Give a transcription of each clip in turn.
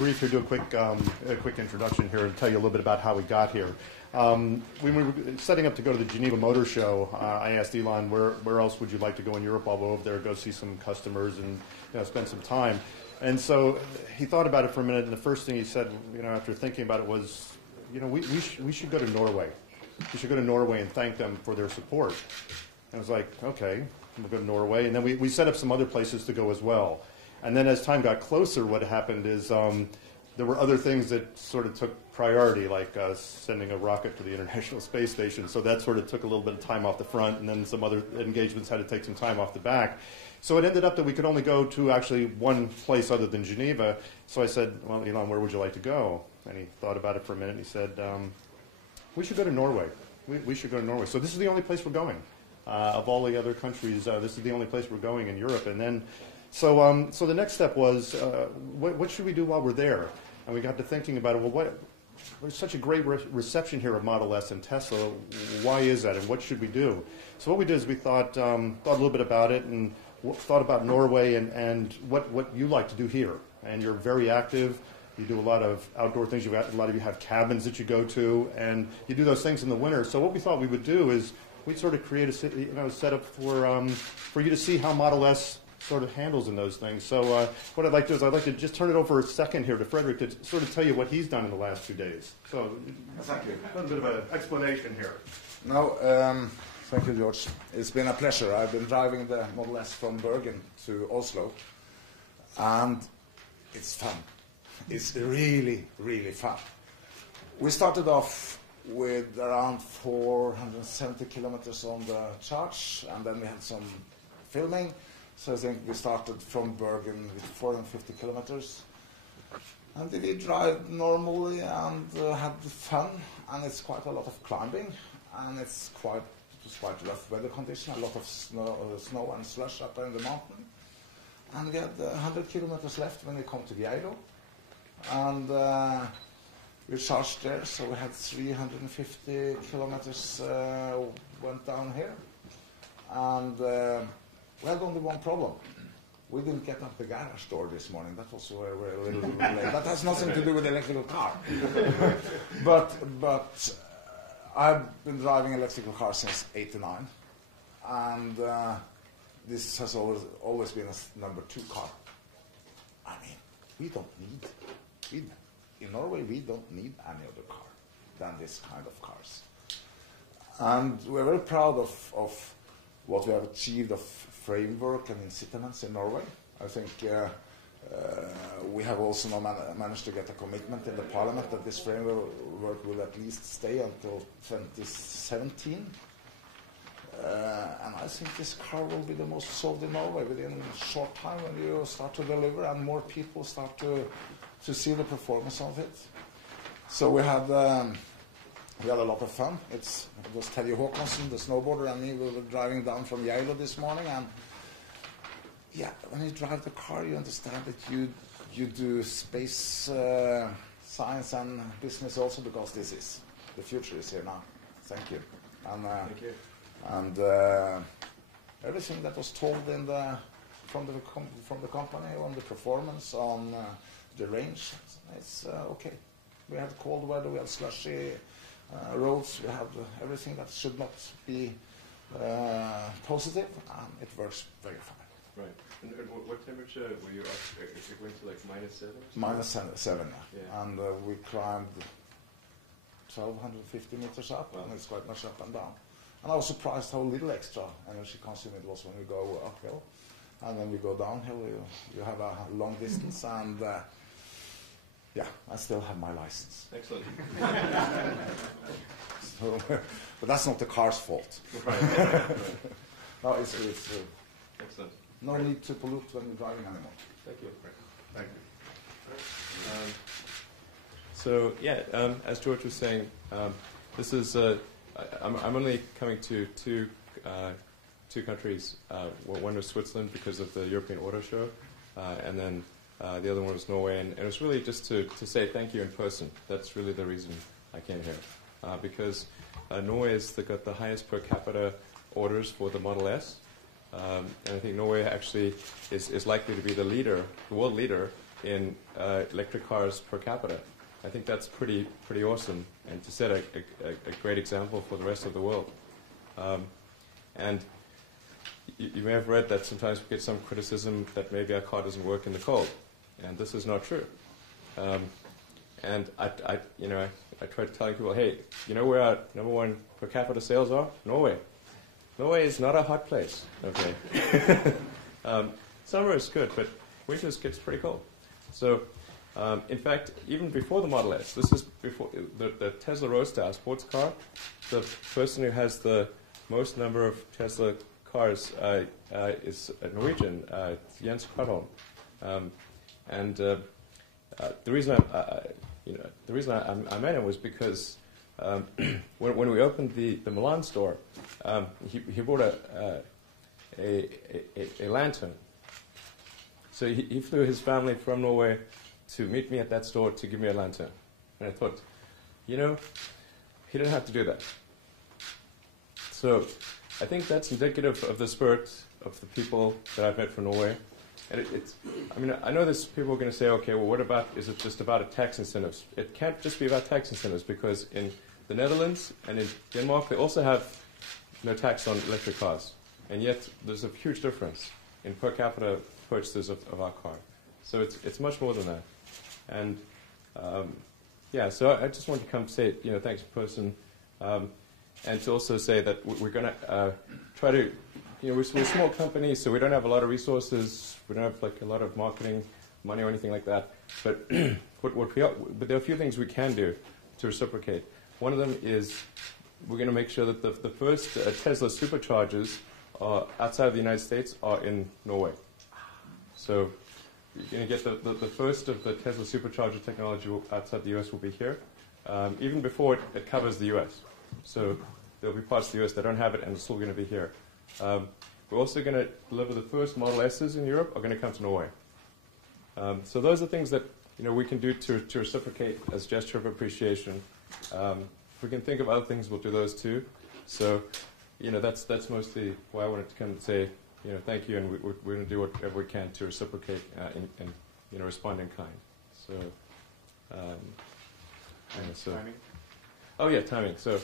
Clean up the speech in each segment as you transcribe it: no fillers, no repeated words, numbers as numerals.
brief here, do a quick introduction here and tell you a little bit about how we got here. When we were setting up to go to the Geneva Motor Show, I asked Elon, where else would you like to go in Europe while we're over there, go see some customers and spend some time. And so he thought about it for a minute, and the first thing he said, after thinking about it was, we should go to Norway. We should go to Norway and thank them for their support. And I was like, okay, we'll go to Norway. And then we set up some other places to go as well. And then as time got closer, what happened is there were other things that sort of took priority, like sending a rocket to the International Space Station. So that sort of took a little bit of time off the front, and then some other engagements had to take some time off the back. So it ended up that we could only go to actually one place other than Geneva. So I said, well, Elon, where would you like to go? And he thought about it for a minute, and he said, we should go to Norway. We should go to Norway. So this is the only place we're going. Of all the other countries, this is the only place we're going in Europe. And then, so the next step was, what should we do while we're there? And we got to thinking about it. Well, there's such a great reception here of Model S and Tesla. Why is that, and what should we do? So what we did is we thought a little bit about it and thought about Norway and what you like to do here. And you're very active. You do a lot of outdoor things. A lot of you have cabins that you go to, and you do those things in the winter. So what we thought we would do is we'd sort of create a setup for you to see how Model S sort of handles in those things. So what I'd like to do is I'd like to just turn it over a second here to Frederick to sort of tell you what he's done in the last 2 days. So thank you. A little bit of an explanation here. No, thank you, George. It's been a pleasure. I've been driving the Model S from Bergen to Oslo, and it's fun. It's really, really fun. We started off with around 470 kilometers on the charge, and then we had some filming. So I think we started from Bergen with 450 kilometers. And we drive normally and had fun, and it's quite a lot of climbing, and it was quite rough weather condition, a lot of snow and slush up in the mountain. And we had 100 kilometers left when we come to Geilo. And we charged there, so we had 350 kilometers went down here. And we had only one problem. We didn't get up the garage door this morning. That was where we're a little late. That has nothing to do with the electrical car. but I've been driving electrical cars since '89. And this has always been a number 2 car. I mean, we don't need... in Norway, we don't need any other car than this kind of cars. And we're very proud of what we have achieved of framework and incentives in Norway. I think we have also now managed to get a commitment in the parliament that this framework will at least stay until 2017. And I think this car will be the most sold in Norway within a short time when you start to deliver and more people start to see the performance of it. So we had a lot of fun. It was Terje Håkonsen, the snowboarder, and me. We were driving down from Geilo this morning, and yeah, when you drive the car, you understand that you do space science and business also, because the future is here now. Thank you. And, thank you. And everything that was told from the company on the performance, on the range, it's okay. We had cold weather, we had slushy roads, we have everything that should not be positive, and it works very fine. Right. And what temperature were you up? Is it going to like -7? -7, yeah. And we climbed 1,250 meters up, and it's quite much up and down. And I was surprised how little extra energy consumed it was when we go uphill. And when we go downhill, you have a long distance, and yeah, I still have my license. Excellent. So, but that's not the car's fault. Right. No, it's excellent. No need to pollute when you're driving anymore. Thank you. Thank you. So yeah, as George was saying, this is I'm only coming to two countries. One was Switzerland because of the European Auto Show, and then the other one was Norway. And it was really just to say thank you in person. That's really the reason I came here, because Norway has got the highest per capita orders for the Model S. And I think Norway actually is likely to be the world leader in electric cars per capita. I think that's pretty awesome, and to set a great example for the rest of the world. And you may have read that sometimes we get some criticism that maybe our car doesn't work in the cold, and this is not true. And I try telling people, hey, you know where our #1 per capita sales are? Norway. Norway is not a hot place. Okay. Summer is good, but winter gets pretty cold. So, in fact, even before the Model S, this is before the Tesla Roadster, our sports car, the person who has the most number of Tesla cars is a Norwegian, Jens Kvartholm. And the reason I met him was because when we opened the Milan store, he brought a lantern. So he flew his family from Norway to meet me at that store to give me a lantern. And I thought, he didn't have to do that. So I think that's indicative of the spirit of the people that I've met from Norway. And I know there's people are going to say, okay, well, what about, is it just about tax incentives? It can't just be about tax incentives, because in the Netherlands and in Denmark, they also have no tax on electric cars. And yet there's a huge difference in per capita purchases of our car. So it's much more than that. And so I just want to come say, thanks in person, and to also say that we're going to try to, we're a small company, so we don't have a lot of resources, we don't have a lot of marketing money or anything like that. But but there are a few things we can do to reciprocate. One of them is we're going to make sure that the first Tesla superchargers outside of the United States are in Norway. So you're going to get the first of the Tesla supercharger technology outside the US will be here, even before it covers the US. So there'll be parts of the US that don't have it, and it's still going to be here. We're also going to deliver the first Model S's in Europe are going to come to Norway. So those are things that we can do to reciprocate as gesture of appreciation. If we can think of other things, we'll do those too. So that's mostly why I wanted to come and say thank you, and we're going to do whatever we can to reciprocate and respond in kind. So, timing? Oh yeah, timing. So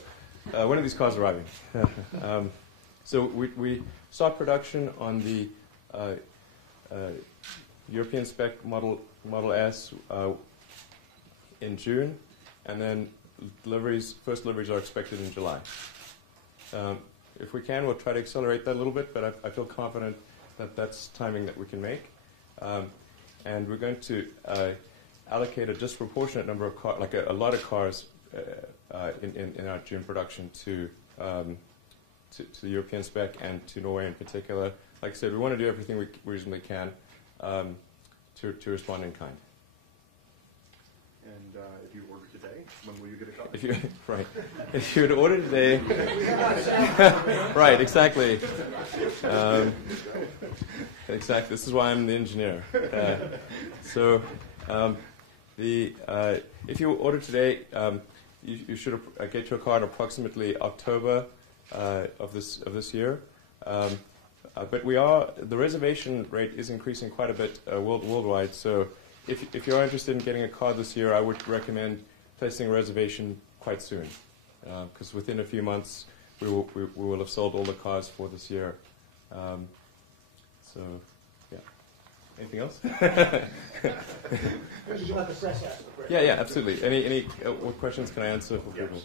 when are these cars arriving? So we start production on the European spec Model S in June, and then first deliveries are expected in July. If we can, we'll try to accelerate that a little bit, but I feel confident that that's timing that we can make. And we're going to allocate a disproportionate number of cars, like a lot of cars in our June production to the European spec and to Norway in particular. Like I said, we want to do everything we reasonably can to respond in kind. And if you order today, when will you get a copy? If you would order today, right? Exactly. Exactly. This is why I'm the engineer. If you order today, you should get your car in approximately October of this year. But the reservation rate is increasing quite a bit worldwide. So if you're interested in getting a car this year, I would recommend placing a reservation quite soon, because within a few months we will have sold all the cars for this year. So, yeah. Anything else? Yeah, absolutely. Any what questions can I answer for people?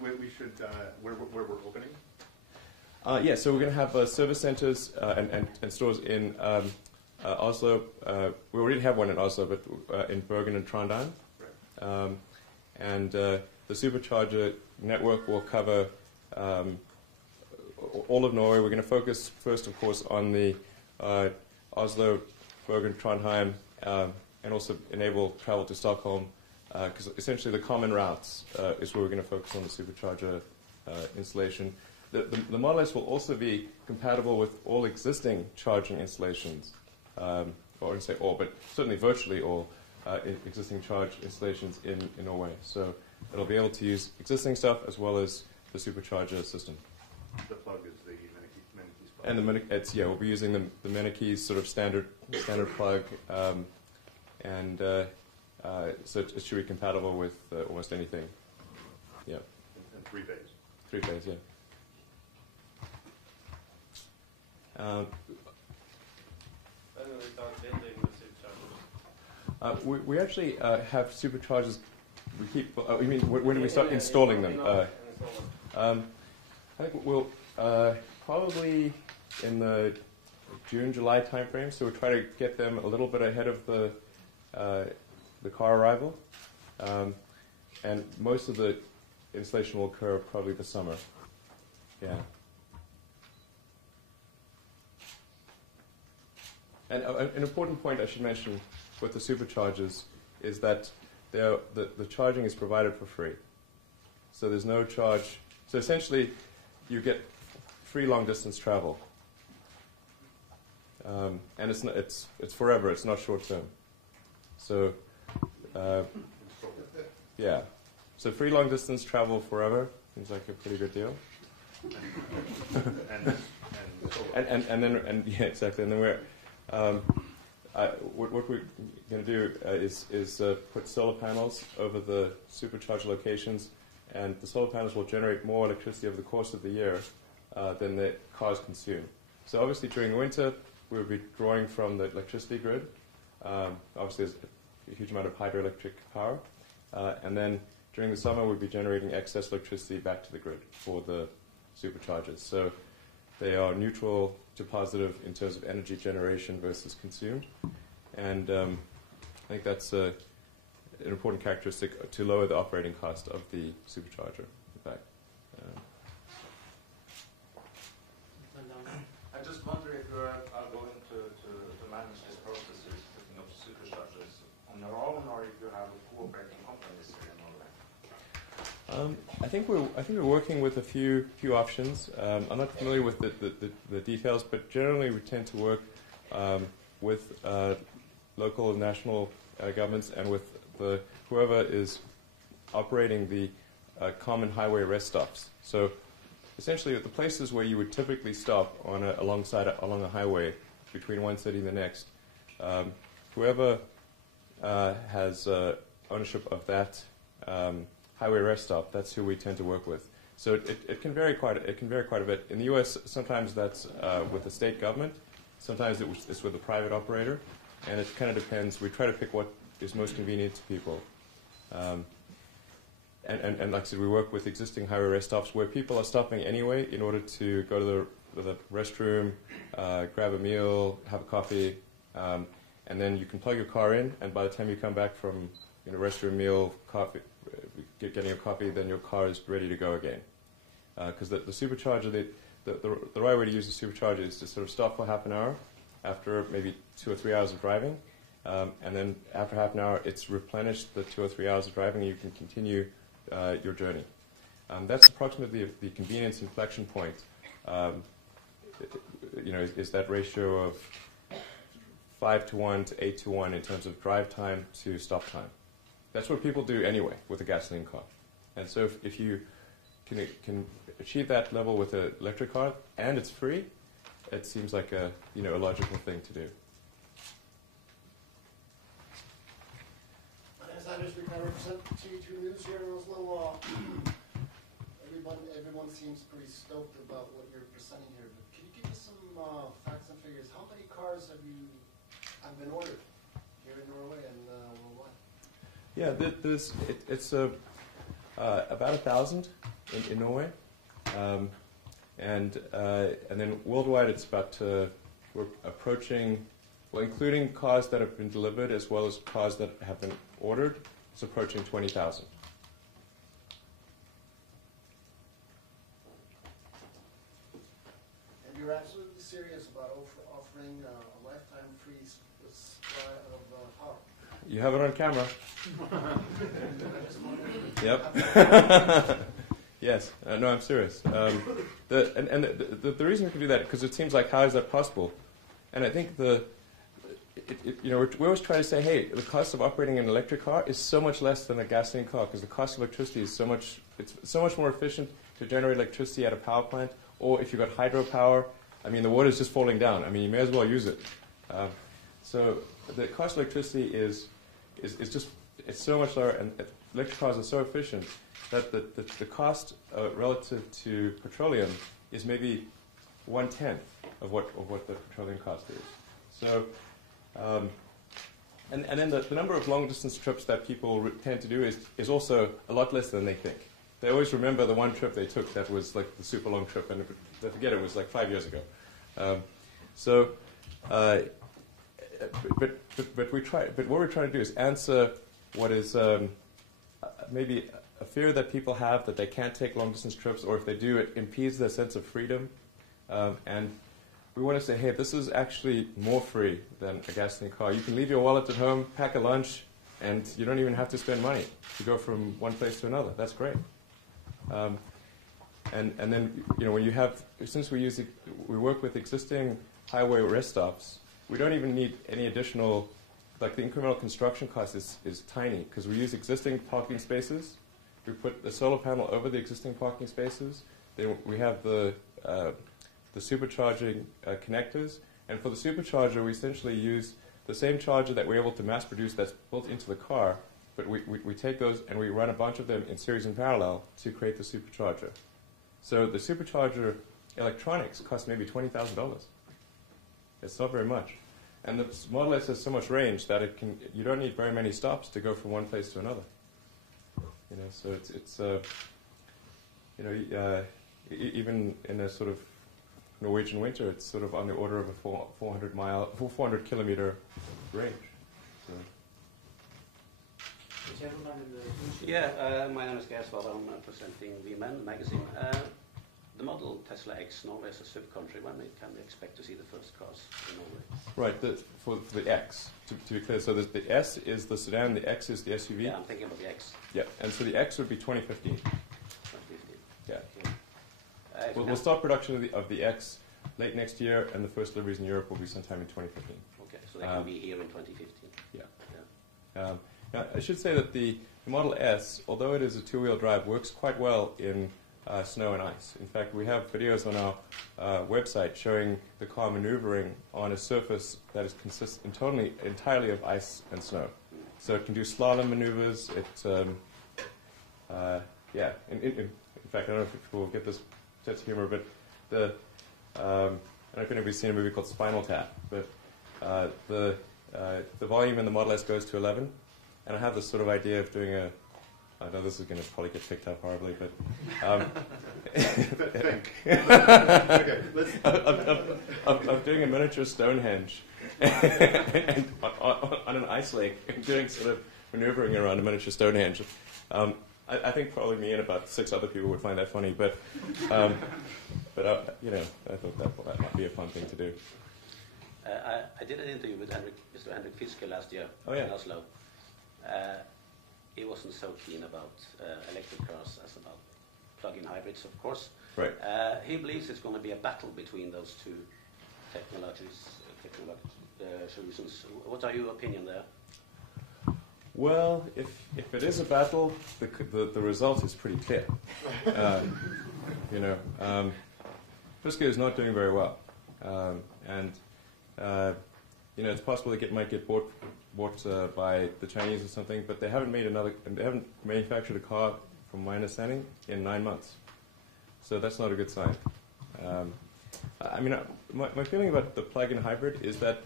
We should where we're opening. So we're going to have service centers and stores in Oslo. We already have one in Oslo, but in Bergen and Trondheim. Right. And the supercharger network will cover all of Norway. We're going to focus first, of course, on the Oslo, Bergen, Trondheim, and also enable travel to Stockholm, because essentially the common routes is where we're going to focus on the supercharger installation. The Model S will also be compatible with all existing charging installations, or I wouldn't say all, but certainly virtually all existing charge installations in Norway. So it'll be able to use existing stuff as well as the supercharger system. The plug is the Menikeys plug. And we'll be using the Menikeys sort of standard plug. and so it should be compatible with almost anything. Yeah. And 3-phase. 3-phase, yeah. When will we start building the superchargers? We actually have superchargers. We keep. You mean when do we start installing them? I think we'll probably in the June, July timeframe. So we'll try to get them a little bit ahead of the car arrival, and most of the installation will occur probably this summer. Yeah. And an important point I should mention with the superchargers is that the charging is provided for free. So there's no charge. So essentially, you get free long-distance travel. And it's forever. It's not short-term. So, yeah. So free long-distance travel forever seems like a pretty good deal. And yeah, exactly. And then what we're going to do is put solar panels over the supercharger locations, and the solar panels will generate more electricity over the course of the year than the cars consume. So obviously during the winter, we'll be drawing from the electricity grid. Obviously there's a huge amount of hydroelectric power. And then during the summer, we'll be generating excess electricity back to the grid for the superchargers. So they are neutral to positive in terms of energy generation versus consumed. And I think that's an important characteristic to lower the operating cost of the supercharger, in fact. I just wonder if you are going to manage this process of putting up superchargers on your own, or if you have cooperating companies here in Norway. I think we're working with a few options. I'm not familiar with the details, but generally we tend to work with local and national governments and with whoever is operating the common highway rest stops. So essentially, at the places where you would typically stop along a highway between one city and the next, whoever has ownership of that highway rest stop, that's who we tend to work with. So it can vary quite a bit. In the U.S., sometimes that's with the state government. Sometimes it's with a private operator, and it kind of depends. We try to pick what is most convenient to people. And like I said, we work with existing highway rest stops where people are stopping anyway in order to go to the restroom, grab a meal, have a coffee, and then you can plug your car in, and by the time you come back from restroom, meal, coffee, getting a coffee, then your car is ready to go again. Because the supercharger, the right way to use the supercharger is to sort of stop for half an hour after maybe 2 or 3 hours of driving, and then after half an hour, it's replenished the 2 or 3 hours of driving, and you can continue your journey. That's approximately the convenience inflection point. Is that ratio of 5-to-1 to 8-to-1 in terms of drive time to stop time. That's what people do anyway with a gasoline car. And so if you can achieve that level with an electric car and it's free, it seems like a logical thing to do. My name is Anders. I represent TV2 News here in Oslo. Everyone seems pretty stoked about what you're presenting here. But can you give us some facts and figures? How many cars have been ordered here in Norway and worldwide? Yeah, it's about 1,000 in Norway, and then worldwide it's about we're approaching, well, including cars that have been delivered as well as cars that have been ordered, it's approaching 20,000. And you're absolutely serious about offering a lifetime free supply of power? You have it on camera. Yep. Yes. No, I'm serious. The reason we can do that, because it seems like, how is that possible? And I think we always try to say, hey, the cost of operating an electric car is so much less than a gasoline car, because the cost of electricity is so much more efficient to generate electricity at a power plant, or if you've got hydropower, I mean, the water's just falling down. I mean, you may as well use it. So the cost of electricity is just, it's so much lower, and electric cars are so efficient that the cost relative to petroleum is maybe 1/10 of what the petroleum cost is. So, and then the number of long distance trips that people tend to do is also a lot less than they think. They always remember the one trip they took that was like the super long trip, and they forget it was like 5 years ago. But we try. But what we're trying to do is answer what is maybe a fear that people have that they can't take long distance trips, or if they do, it impedes their sense of freedom. And we want to say, hey, this is actually more free than a gasoline car. You can leave your wallet at home, pack a lunch, and you don't even have to spend money to go from one place to another. That's great. And then, you know, when you have, since we work with existing highway rest stops, we don't even need any additional, like the incremental construction cost is tiny because we use existing parking spaces. We put the solar panel over the existing parking spaces. Then we have the supercharging connectors. And for the supercharger, we essentially use the same charger that we're able to mass produce that's built into the car, but we take those and we run a bunch of them in series and parallel to create the supercharger. So the supercharger electronics cost maybe $20,000. It's not very much. And the Model S has so much range that you don't need very many stops to go from one place to another. You know, so it's even in a sort of Norwegian winter, it's sort of on the order of a 400 kilometer range. So. Yeah, my name is Geir Svara. I'm presenting The Men magazine. The model Tesla X, Norway is a sub-country. When can we expect to see the first cars in Norway? Right, for the X, to be clear. So the S is the sedan, the X is the SUV. Yeah, I'm thinking about the X. Yeah, and so the X would be 2015. 2015. Yeah. Okay. We'll start production of the X late next year, and the first deliveries in Europe will be sometime in 2015. Okay, so they can be here in 2015. Yeah. Now, I should say that the Model S, although it is a two-wheel drive, works quite well in snow and ice. In fact, we have videos on our website showing the car maneuvering on a surface that is entirely of ice and snow. So it can do slalom maneuvers. In fact, I don't know if we'll get this sense of humor, but I don't know if anybody's seen a movie called Spinal Tap, but the volume in the Model S goes to 11, and I have this sort of idea of doing I know this is going to probably get picked up horribly, but I'm doing a miniature Stonehenge and on an ice lake, and doing sort of maneuvering around a miniature Stonehenge. I think probably me and about 6 other people would find that funny, but I thought that might be a fun thing to do. I did an interview with Mr. Henrik Fiske last year in Oslo. He wasn't so keen about electric cars as about plug-in hybrids, of course. Right. He believes it's going to be a battle between those two solutions. What are your opinion there? Well, if it is a battle, the result is pretty clear. Fiske is not doing very well, it's possible it might get bought by the Chinese or something, but they haven't manufactured a car, from my understanding, in 9 months. So that's not a good sign. My feeling about the plug-in hybrid is that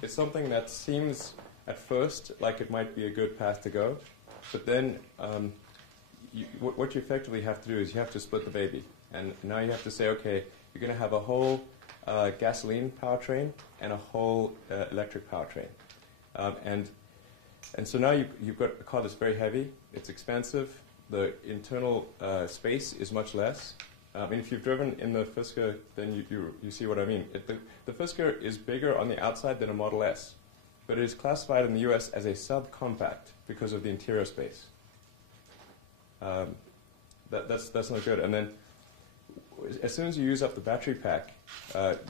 it's something that seems at first like it might be a good path to go, but then what you effectively have to do is you have to split the baby, and now you have to say, okay, you're going to have a whole gasoline powertrain and a whole electric powertrain. And so now you've got a car that's very heavy, it's expensive, the internal space is much less. If you've driven in the Fisker, then you see what I mean. The Fisker is bigger on the outside than a Model S, but it is classified in the US as a subcompact because of the interior space. That's not good. And then as soon as you use up the battery pack,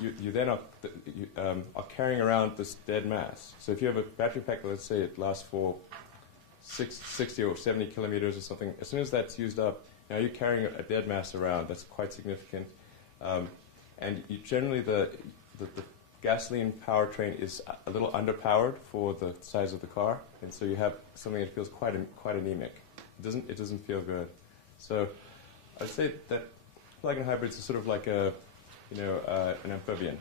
you then are carrying around this dead mass. So if you have a battery pack, let's say it lasts for 60 or 70 kilometers or something, as soon as that's used up, now you're carrying a dead mass around. That's quite significant. And generally the gasoline powertrain is a little underpowered for the size of the car, and so you have something that feels quite anemic. It doesn't feel good. So I'd say that plug-in hybrids are sort of like an amphibian.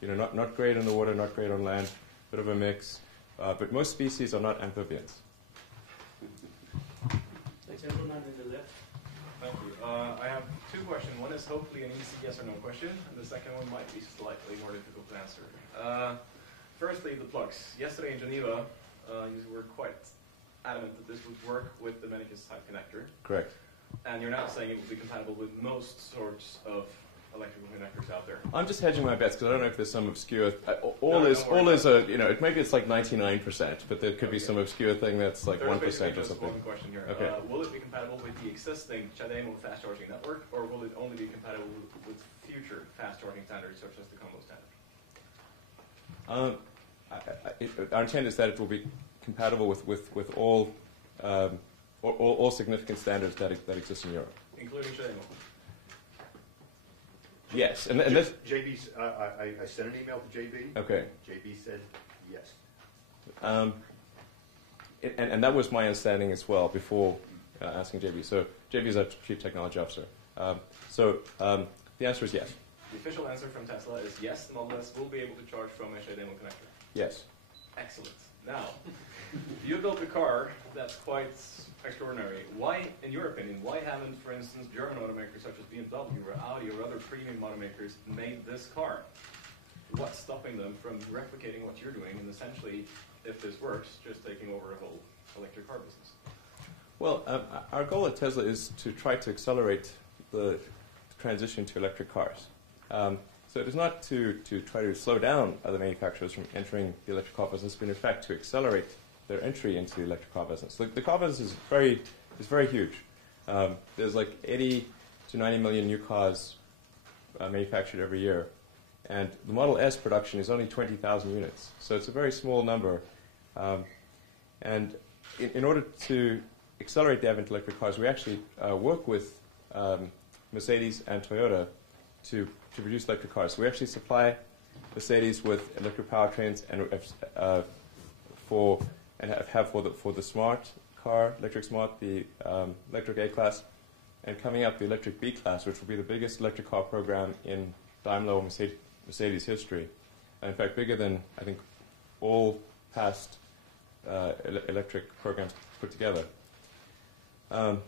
Not great on the water, not great on land, bit of a mix. But most species are not amphibians. The gentleman in the left. Thank you. I have two questions. One is hopefully an easy yes or no question, and the second one might be slightly more difficult to answer. Firstly, the plugs. Yesterday in Geneva, you were quite adamant that this would work with the Mennekes type connector. Correct. And you're now saying it will be compatible with most sorts of electrical connectors out there. I'm just hedging my bets because I don't know if there's some obscure. Maybe it's like 99%, but there could be some obscure thing that's like 1% or something. One question here. Okay. Will it be compatible with the existing CHAdeMO fast charging network, or will it only be compatible with future fast charging standards such as the Combo standard? Our intent is that it will be compatible with all significant standards that exist in Europe, including CHAdeMO. Yes, and this JB's. I sent an email to JB. Okay. JB said yes. And that was my understanding as well before asking JB. So JB is our Chief Technology Officer. The answer is yes. The official answer from Tesla is yes, the Model S will be able to charge from a CHAdeMO connector. Yes. Excellent. Now, you built a car that's quite extraordinary. Why, in your opinion, why haven't, for instance, German automakers such as BMW or Audi or other premium automakers made this car? What's stopping them from replicating what you're doing and essentially, if this works, just taking over a whole electric car business? Well, our goal at Tesla is to try to accelerate the transition to electric cars. So it is not to try to slow down other manufacturers from entering the electric car business, but in fact to accelerate their entry into the electric car business. The car business is very huge. There's like 80 to 90 million new cars manufactured every year, and the Model S production is only 20,000 units. So it's a very small number. And in order to accelerate the advent of electric cars, we actually work with Mercedes and Toyota to produce electric cars. So we actually supply Mercedes with electric powertrains and have for the smart car, electric smart, the electric A-Class, and coming up the electric B-Class, which will be the biggest electric car program in Daimler or Mercedes history. And in fact, bigger than, I think, all past electric programs put together. So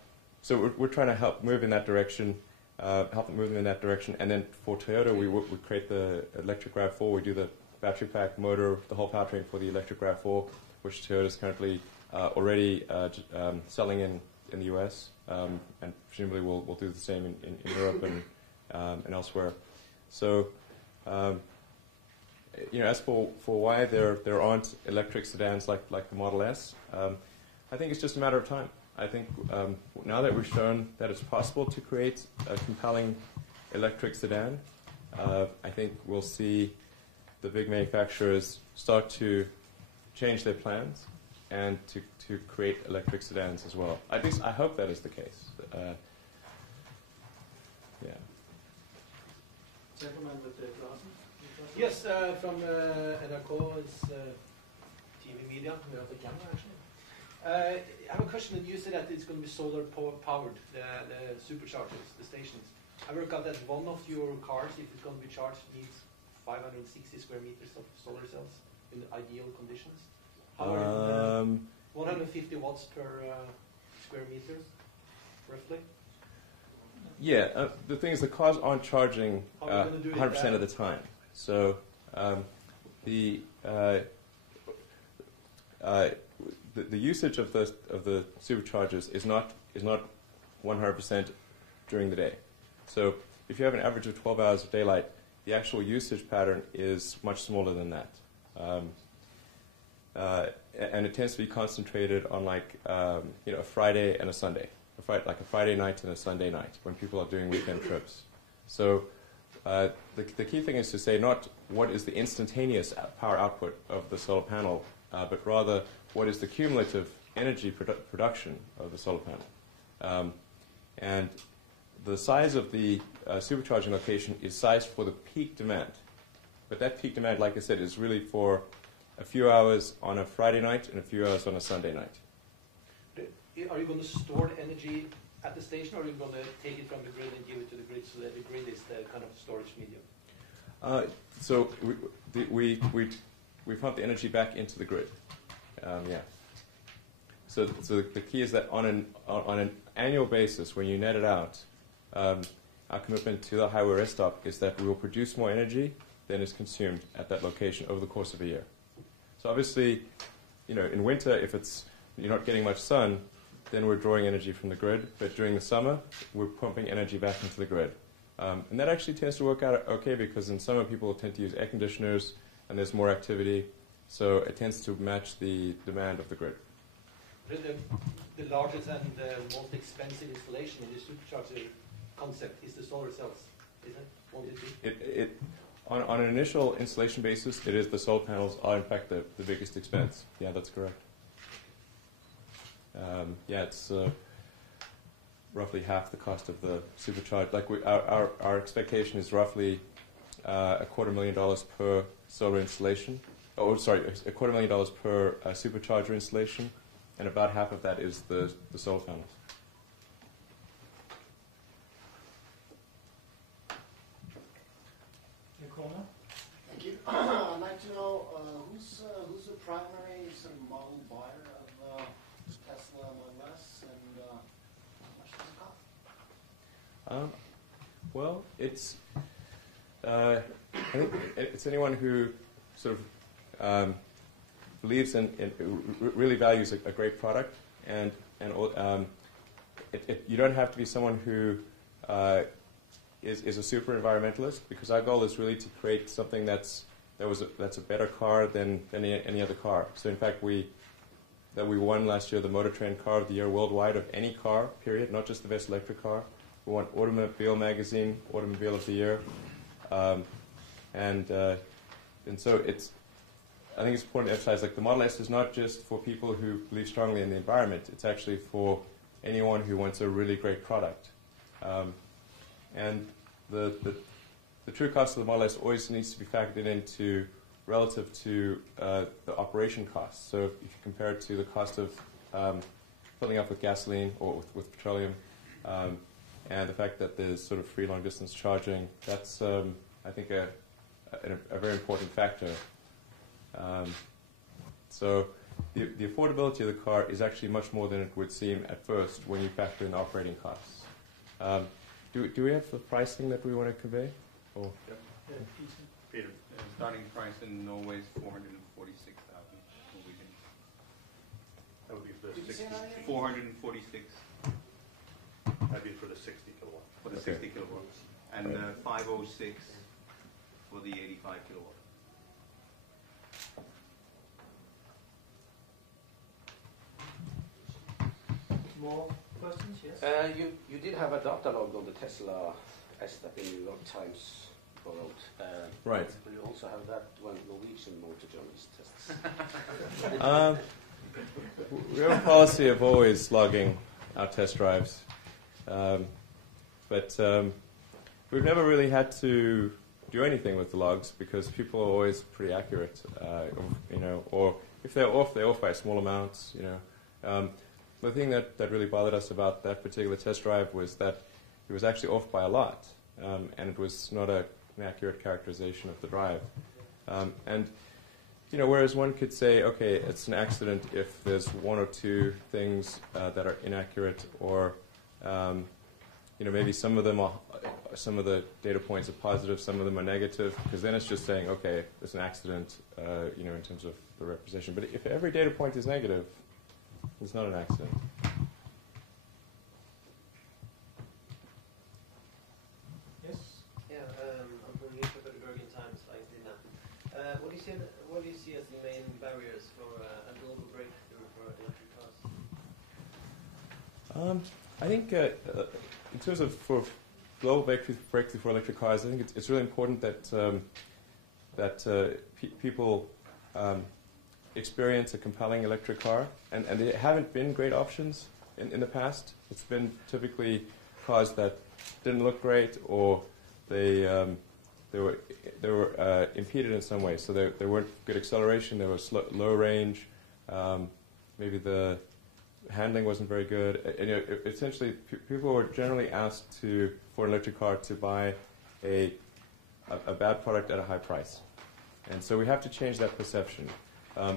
we're trying to help move in that direction. And then for Toyota, we create the electric RAV4. We do the battery pack, motor, the whole powertrain for the electric RAV4, which Toyota is currently already selling in the US, and presumably will do the same in Europe and elsewhere. So, as for why there aren't electric sedans like the Model S, I think it's just a matter of time. I think now that we've shown that it's possible to create a compelling electric sedan, I think we'll see the big manufacturers start to change their plans and to create electric sedans as well. At least I hope that is the case. Yeah. Gentleman with the glasses. Yes, from NRK, it's TV media. We have the camera actually. I have a question. That you said that it's going to be solar powered, the superchargers, the stations. I work out that one of your cars, if it's going to be charged, needs 560 square meters of solar cells in ideal conditions. How are 150 watts per square meter, roughly? Yeah, the thing is the cars aren't charging 100% of the time. So the usage of the superchargers is not 100% during the day. So if you have an average of 12 hours of daylight, the actual usage pattern is much smaller than that. And it tends to be concentrated on a Friday and a Sunday, like a Friday night and a Sunday night when people are doing weekend trips. So the key thing is to say not what is the instantaneous power output of the solar panel, but rather what is the cumulative energy production of the solar panel. And the size of the supercharging location is sized for the peak demand. but that peak demand, like I said, is really for a few hours on a Friday night and a few hours on a Sunday night. Are you going to store the energy at the station, or are you going to take it from the grid and give it to the grid so that the grid is the kind of storage medium? So we pump the energy back into the grid. Yeah. So the key is that on an annual basis, when you net it out, our commitment to the highway rest stop is that we will produce more energy than is consumed at that location over the course of a year. So obviously, in winter, if you're not getting much sun, then we're drawing energy from the grid. But during the summer, we're pumping energy back into the grid. And that actually tends to work out okay, because in summer people tend to use air conditioners and there's more activity. So it tends to match the demand of the grid. The largest and the most expensive installation in the supercharger concept is the solar cells, isn't it? On an initial installation basis, it is the solar panels are in fact the biggest expense. Yeah, that's correct. It's roughly half the cost of the supercharger. Like our expectation is roughly $250,000 per solar installation. $250,000 per supercharger installation, and about half of that is the solar panels. Thank you. I'd like to know who's the primary sort of model buyer of Tesla Model S, and how much does it cost? Well, I think it's anyone who sort of believes in really values a great product, and you don't have to be someone who is a super environmentalist, because our goal is really to create something that's a better car than any other car. So in fact, we won last year the Motor Trend Car of the Year worldwide of any car, period, not just the best electric car. We won Automobile Magazine Automobile of the Year, and so I think it's important to emphasize, like, the Model S is not just for people who believe strongly in the environment. It's actually for anyone who wants a really great product. And the true cost of the Model S always needs to be factored into relative to the operation costs. So if you compare it to the cost of filling up with gasoline or with petroleum, and the fact that there's sort of free long-distance charging, that's, I think, a very important factor. So the affordability of the car is actually much more than it would seem at first when you factor in the operating costs. Do we have the pricing that we want to convey? Or? Yep. Yeah, Peter. Starting price in Norway is 446,000 Norwegian. That would be for the 60. 446 That'd be for the 60 kilowatt. for the 60 kilowatts, and 506 for the 85 kilowatt. More questions? Yes. You did have a data log on the Tesla S that the New York Times borrowed. Right. Will you also have that when Norwegian motor journalist tests? We have a policy of always logging our test drives, but we've never really had to do anything with the logs because people are always pretty accurate, or if they're off by small amounts, The thing that really bothered us about that particular test drive was that it was actually off by a lot, and it was not an accurate characterization of the drive. Whereas one could say, okay, it's an accident if there's one or two things that are inaccurate, or maybe some of the data points are positive, some of them are negative, because then it's just saying, okay, it's an accident, in terms of the representation. But if every data point is negative, it's not an accident. Yes. Yeah, I'm from newspaper the Bergen Times, like Dina. What do you see as the main barriers for a global breakthrough for electric cars? I think in terms of for global breakthrough for electric cars, I think it's really important that people experience a compelling electric car, and there haven't been great options in the past. It's been typically cars that didn't look great, or they were impeded in some way. So there weren't good acceleration. There was low range. Maybe the handling wasn't very good. And, essentially, people were generally asked for an electric car to buy a bad product at a high price. And so we have to change that perception.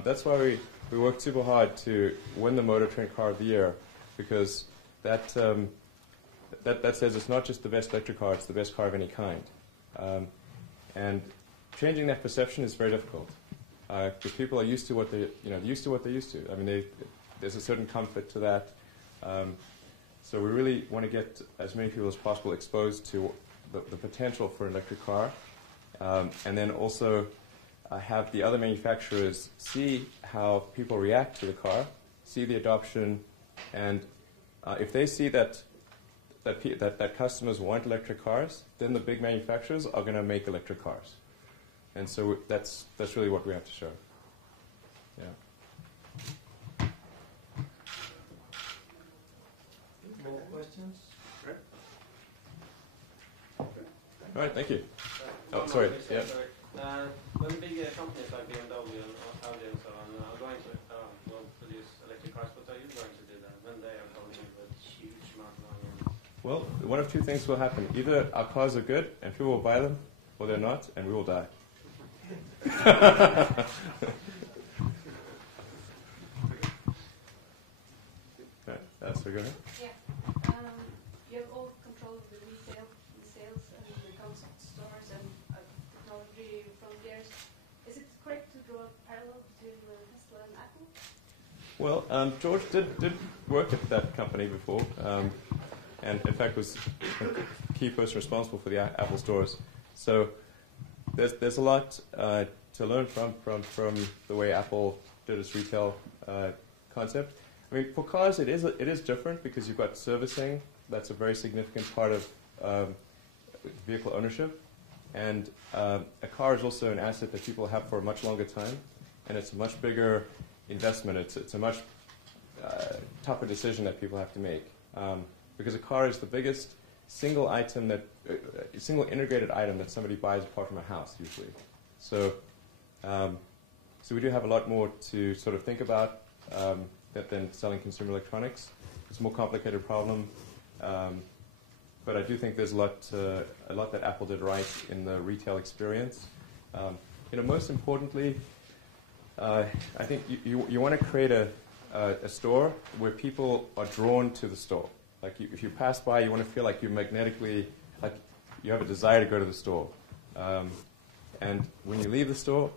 That's why we worked super hard to win the Motor Trend Car of the Year, because that says it's not just the best electric car, it's the best car of any kind. And changing that perception is very difficult, because people are used to what they're used to. I mean, there's a certain comfort to that. So we really want to get as many people as possible exposed to the potential for an electric car, and then also have the other manufacturers see how people react to the car, see the adoption, and if they see that customers want electric cars, then the big manufacturers are going to make electric cars. And so that's really what we have to show. Yeah. More questions? All right, thank you. Oh, sorry. Yeah. When big companies like BMW and Audi and so on are going to produce electric cars, what are you going to do then when they are coming in with huge amount of money? Well, one of two things will happen. Either our cars are good and people will buy them, or they're not, and we will die. So go ahead. Yeah. You have all control of the retail, the sales, and the concept stores and technology frontiers. Is it correct to draw a parallel between Tesla and Apple? Well, George did work at that company before, and in fact was a key person responsible for the Apple stores. So there's a lot to learn from the way Apple did its retail concept. I mean, for cars, it is different because you've got servicing. That's a very significant part of vehicle ownership. And a car is also an asset that people have for a much longer time, and it's a much bigger investment. It's a much tougher decision that people have to make, because a car is the biggest single integrated item that somebody buys apart from a house usually. So we do have a lot more to sort of think about than selling consumer electronics. It's a more complicated problem, but I do think there's a lot that Apple did right in the retail experience. Most importantly, I think you want to create a store where people are drawn to the store. Like if you pass by, you want to feel like you're magnetically, like you have a desire to go to the store. And when you leave the store,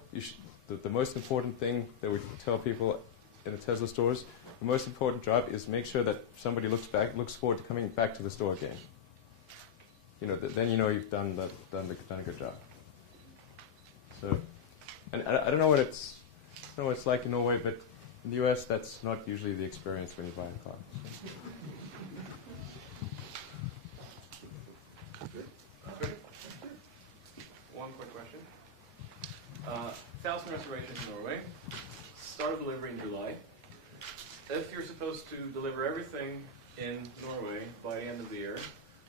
the most important thing that we tell people in the Tesla stores, the most important job is make sure that somebody looks forward to coming back to the store again. Then you've done a good job. So, and I don't know what it's like in Norway, but in the US, that's not usually the experience when you buy a car. One quick question. 1,000 reservations in Norway. Start of delivery in July. If you're supposed to deliver everything in Norway by the end of the year,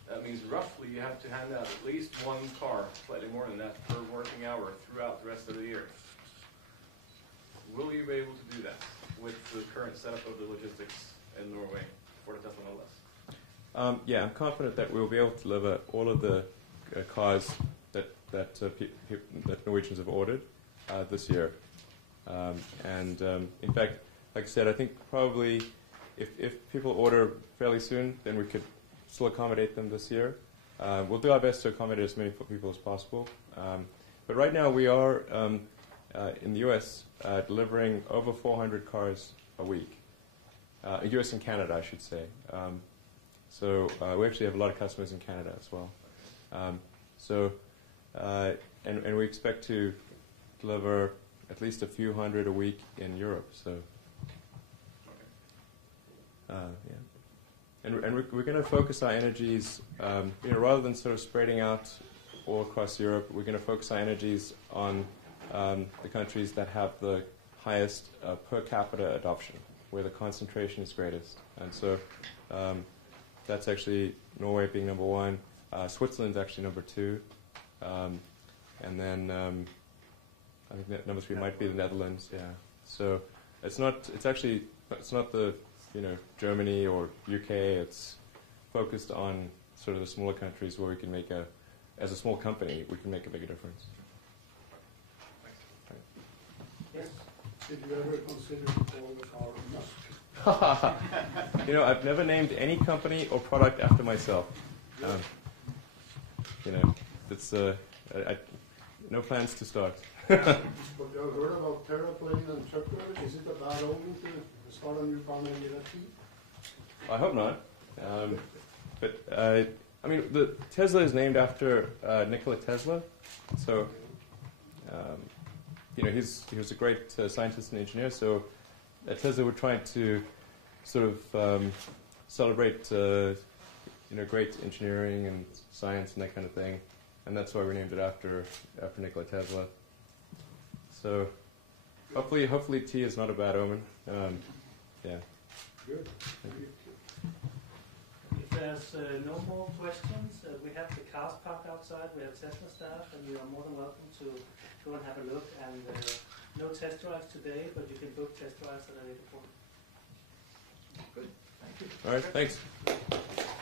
that means roughly you have to hand out at least one car, slightly more than that, per working hour throughout the rest of the year. Will you be able to do that with the current setup of the logistics in Norway for the Tesla Model S? Yeah, I'm confident that we'll be able to deliver all of the cars that Norwegians have ordered this year. In fact, like I said, I think probably if people order fairly soon, then we could still accommodate them this year. We'll do our best to accommodate as many people as possible. But right now we are, in the U.S., delivering over 400 cars a week. U.S. and Canada, I should say. So we actually have a lot of customers in Canada as well. And we expect to deliver at least a few hundred a week in Europe. So, yeah. And we're going to focus our energies, rather than sort of spreading out all across Europe, we're going to focus our energies on the countries that have the highest per capita adoption, where the concentration is greatest. And so that's actually Norway being number one. Switzerland's actually number two. and then I think that number 3 might be the Netherlands. Yeah. So it's not the Germany or UK. It's focused on sort of the smaller countries where we can make as a small company, we can make a bigger difference. Yes. Did you ever consider to call the car Musk? I've never named any company or product after myself. It's no plans to start. But you have heard about terraplane and truck drivers. Is it a bad omen to start a new company and get a T? I hope not. The Tesla is named after Nikola Tesla. So, he was a great scientist and engineer. So, at Tesla, we're trying to sort of celebrate, great engineering and science and that kind of thing. And that's why we named it after Nikola Tesla. So, hopefully T is not a bad omen. Yeah. Good. If there's no more questions, we have the cars parked outside. We have Tesla staff, and you are more than welcome to go and have a look. And no test drives today, but you can book test drives at a later point. Good. Thank you. All right. Thanks.